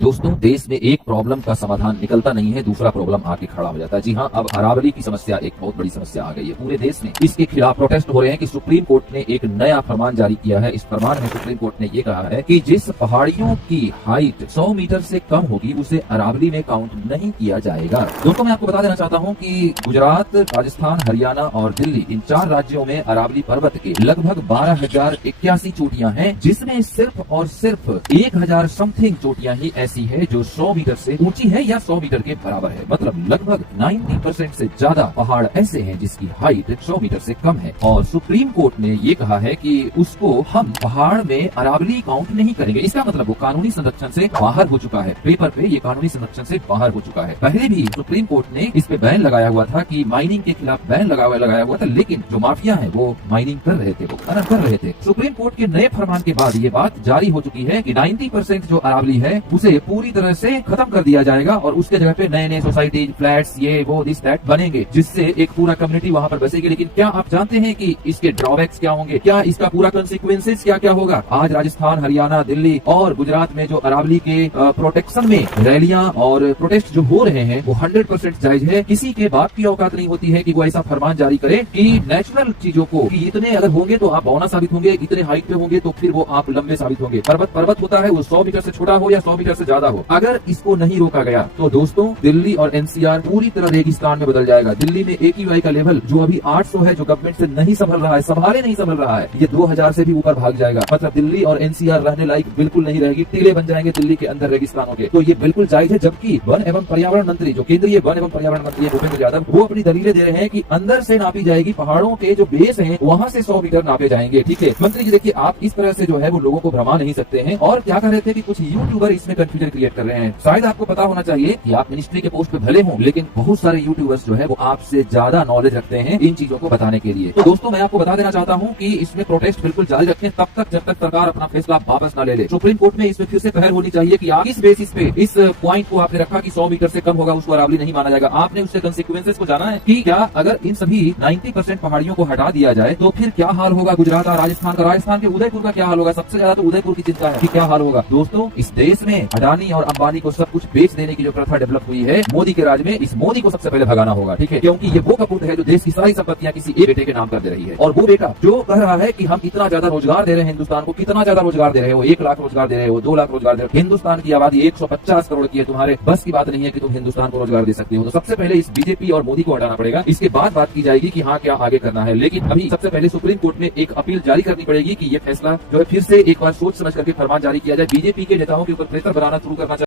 दोस्तों, देश में एक प्रॉब्लम का समाधान निकलता नहीं है, दूसरा प्रॉब्लम आके खड़ा हो जाता है। जी हाँ, अब अरावली की समस्या एक बहुत बड़ी समस्या आ गई है। पूरे देश में इसके खिलाफ प्रोटेस्ट हो रहे हैं कि सुप्रीम कोर्ट ने एक नया फरमान जारी किया है। इस फरमान में सुप्रीम कोर्ट ने ये कहा है कि जिस पहाड़ियों की हाइट 100 मीटर से कम होगी उसे अरावली में काउंट नहीं किया जाएगा। दोस्तों, मैं आपको बता देना चाहता हूँ कि गुजरात, राजस्थान, हरियाणा और दिल्ली, इन 4 राज्यों में अरावली पर्वत के लगभग 12,081 चोटियां हैं, जिसमें सिर्फ और सिर्फ 1,000 समथिंग चोटियां ही ऐसी है जो 100 मीटर से ऊंची है या 100 मीटर के बराबर है। मतलब लगभग 90% से ज्यादा पहाड़ ऐसे हैं जिसकी हाइट 100 मीटर से कम है। और सुप्रीम कोर्ट ने ये कहा है कि उसको हम पहाड़ में अरावली काउंट नहीं करेंगे। इसका मतलब वो कानूनी संरक्षण से बाहर हो चुका है। पेपर पे ये कानूनी संरक्षण से बाहर हो चुका है। पहले भी सुप्रीम कोर्ट ने इस पे बैन लगाया हुआ था कि माइनिंग के खिलाफ बैन लगाया हुआ था, लेकिन जो माफिया है वो माइनिंग कर रहे थे, वो खनन कर रहे थे। सुप्रीम कोर्ट के नए फरमान के बाद ये बात जारी हो चुकी है कि 90% जो अरावली है उसे पूरी तरह से खत्म कर दिया जाएगा और उसके जगह पे नए नए सोसाइटी, फ्लैट्स, ये वो दिस दैट बनेंगे, जिससे एक पूरा कम्युनिटी वहाँ पर बसेगी। लेकिन क्या आप जानते हैं कि इसके ड्रॉबैक्स क्या होंगे? क्या इसका पूरा कंसिक्वेंसेस क्या क्या होगा? आज राजस्थान, हरियाणा, दिल्ली और गुजरात में जो अरावली के प्रोटेक्शन में रैलियां और प्रोटेस्ट जो हो रहे हैं वो 100% जायज है। किसी के बाप की औकात नहीं होती है कि वो ऐसा फरमान जारी करे कि नेचुरल चीजों को कि इतने अगर होंगे तो आप बौना साबित होंगे, इतने हाइट पे होंगे तो फिर वो आप लंबे साबित होंगे। पर्वत होता है वो 100 मीटर से छोटा हो या 100 मीटर से ज्यादा हो, अगर इसको नहीं रोका गया तो दोस्तों दिल्ली और एनसीआर पूरी तरह रेगिस्तान में बदल जाएगा। दिल्ली में AQI का लेवल जो अभी 800 है, जो गवर्नमेंट से नहीं संभल रहा है, संभाले नहीं संभल रहा है, ये 2000 से भी ऊपर भाग जाएगा। मतलब दिल्ली और एनसीआर रहने लायक बिल्कुल नहीं रहेगी, टीले बन जाएंगे दिल्ली के अंदर रेगिस्तानों के। तो ये बिल्कुल जायज है। जबकि वन एवं पर्यावरण मंत्री, जो केंद्रीय वन एवं पर्यावरण मंत्री है भूपेंद्र यादव, वो अपनी दलीलें दे रहे हैं कि अंदर से नापी जाएगी, पहाड़ों के जो बेस है वहाँ से 100 मीटर नापे जाएंगे। ठीक है मंत्री जी, देखिए आप इस तरह से जो है वो लोगों को भरमा नहीं सकते हैं। और क्या कर रहे थे कि कुछ यूट्यूबर इसमें कंफ्यूजन क्रिएट कर रहे हैं। शायद आपको पता होना चाहिए कि आप मिनिस्ट्री के पोस्ट पे भले हों, लेकिन बहुत सारे यूट्यूबर्स जो है वो आपसे ज्यादा नॉलेज रखते हैं इन चीजों को बताने के लिए। तो दोस्तों, मैं आपको बता देना चाहता हूँ कि इसमें प्रोटेस्ट बिल्कुल जारी रखें तब तक जब तक सरकार अपना फैसला वापस न ले ले। सुप्रीम कोर्ट में इसमें फिर से पहल होनी चाहिए कि आप किस बेसिस पे इस पॉइंट को आपने रखा कि 100 मीटर से कम होगा उसको अरावली नहीं माना जाएगा। आपने उससे कंसिक्वेंसेस को जाना है कि क्या अगर इन सभी 90% पहाड़ियों को हटा दिया जाए तो फिर क्या हाल होगा गुजरात और राजस्थान का? राजस्थान के उदयपुर का क्या हाल होगा? सबसे ज्यादा तो उदयपुर की चिंता है कि क्या हाल होगा। दोस्तों, इस देश में अडानी और अंबानी को सब कुछ बेच देने की जो प्रथा डेवलप हुई है मोदी के राज में, इस मोदी को सबसे पहले भगाना होगा। ठीक है, क्योंकि ये वो कपूत है जो देश की सारी संपत्तियां किसी एक बेटे के नाम कर दे रही है। और वो बेटा जो कह रहा है कि हम इतना ज्यादा रोजगार दे रहे हैं हिंदुस्तान को, कितना ज्यादा रोजगार दे रहे हो, 1 लाख रोजगार दे रहे हो, 2 लाख रोजगार दे रहे हो। हिंदुस्तान की आबादी 150 करोड़ की है, तुम्हारे बस की बात नहीं है कि तुम हिंदुस्तान को रोजगार दे सकते हो। तो सबसे पहले इस बीजेपी और मोदी को हटाना पड़ेगा, इसके बाद बात की जाएगी कि हाँ क्या आगे करना है। लेकिन अभी सबसे पहले सुप्रीम कोर्ट में एक अपील जारी करनी पड़ेगी कि ये फैसला जो है फिर से एक बार सोच समझ करके फरमान जारी किया जाए। बीजेपी के नेताओं के ऊपर प्रेशर बनाना शुरू करना चाहिए।